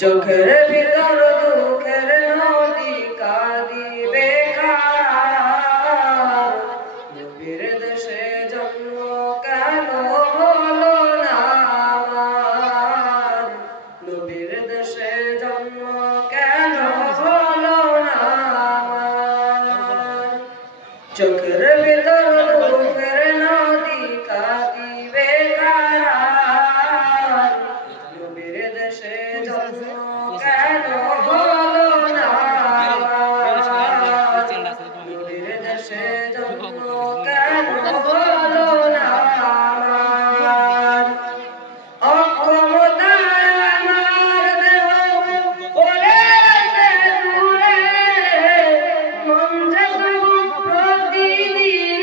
চোখের ভিতর দুঃখের নদী কাঁদিবে কার, নবীর দেশে জন্ম কেন হলো না আমার, নবীর দেশে জন্ম কেন হলো না আমার। চোখের ভিতর দুঃখের নদী কাঁদিবে কার, নবীর দেশে জন্ম কেন হলো না আমার, নবীর দেশে জন্ম কেন হলো না আমার। অক্ষমতায় আমার দেহ পড়ে আছে দূরে, মন যে তবু প্রতিদিন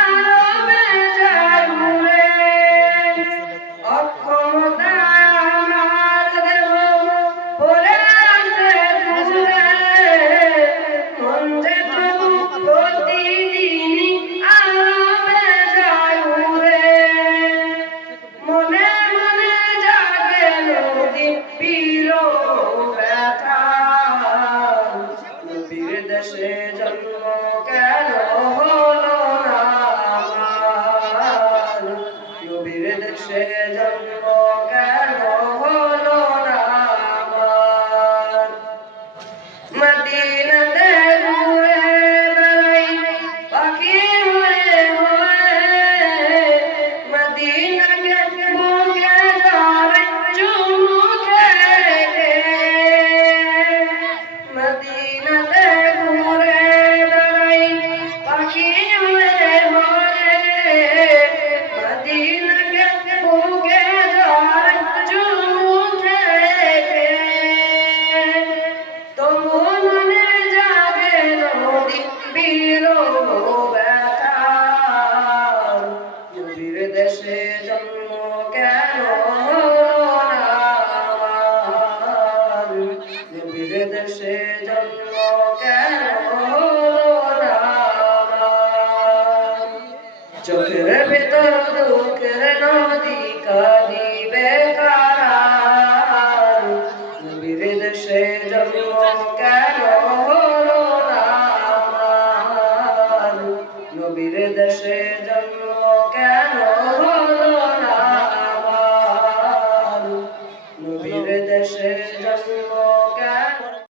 আরো বেজায় ঘুরে। অক্ষমতায় আমার দেহ পড়ে আছে দূরে, মন যে তবু প্রতিদিন আরো বেজায় ঘুরে। মনে মনে জাগে নদী পিরো ব্যথা, নবীর দেশে জন্ম কেন হলো না আমার, নবীর দেশে জন্ম কেন হলো না আমার। মদিনাতে ঘুরে বেড়াই পাখি হয়ে হয়ে, মদিনাকে বুকে ধরে চুমু খেয়ে। মদিনাতে ঘুরে বেড়াই পাখি হয়ে হয়ে, মদিনাকে বুকে ধরে চুমু খেয়ে। তবু মনে জাগে নদী বিরহ ব্যথা, নবীর দেশে জন্ম কেন হলো না আমার, নবীর দেশে জন্ম কেন হলো না আমার। চোখের ভেতর দুঃখের নদী কাঁদি